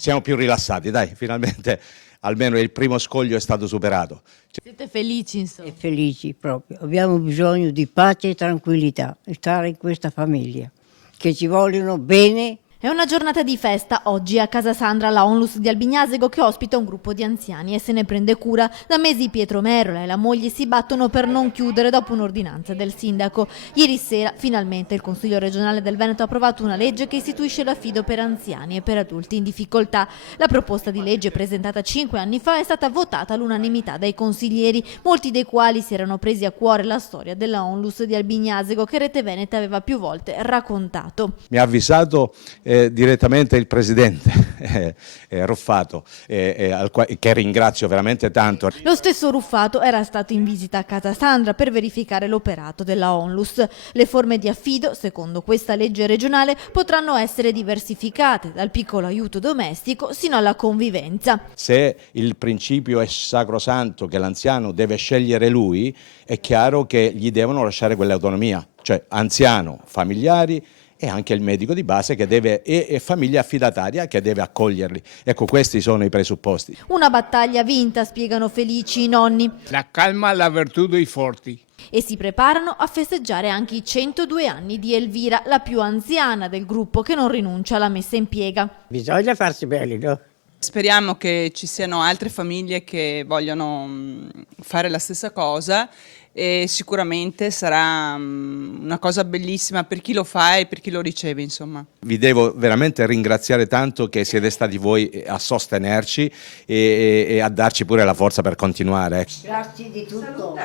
Siamo più rilassati, dai, finalmente almeno il primo scoglio è stato superato. Siete felici, insomma. E felici proprio. Abbiamo bisogno di pace e tranquillità, e stare in questa famiglia, che ci vogliono bene. È una giornata di festa oggi a Casa Sandra, la Onlus di Albignasego, che ospita un gruppo di anziani e se ne prende cura. Da mesi Pietro Merola e la moglie si battono per non chiudere dopo un'ordinanza del sindaco. Ieri sera finalmente il Consiglio regionale del Veneto ha approvato una legge che istituisce l'affido per anziani e per adulti in difficoltà. La proposta di legge presentata 5 anni fa è stata votata all'unanimità dai consiglieri, molti dei quali si erano presi a cuore la storia della Onlus di Albignasego che Rete Veneta aveva più volte raccontato. Mi ha avvisato direttamente il presidente Ruffato, che ringrazio veramente tanto. Lo stesso Ruffato era stato in visita a Casa Sandra per verificare l'operato della Onlus. Le forme di affido, secondo questa legge regionale, potranno essere diversificate, dal piccolo aiuto domestico sino alla convivenza. Se il principio è sacrosanto che l'anziano deve scegliere lui, è chiaro che gli devono lasciare quell'autonomia, cioè anziano, familiari, e anche il medico di base che deve, e famiglia affidataria che deve accoglierli. Ecco, questi sono i presupposti. Una battaglia vinta, spiegano felici i nonni. La calma è la virtù dei forti. E si preparano a festeggiare anche i 102 anni di Elvira, la più anziana del gruppo che non rinuncia alla messa in piega. Bisogna farsi belli, no? Speriamo che ci siano altre famiglie che vogliono fare la stessa cosa e sicuramente sarà una cosa bellissima per chi lo fa e per chi lo riceve, insomma. Vi devo veramente ringraziare tanto che siete stati voi a sostenerci e a darci pure la forza per continuare. Grazie di tutto.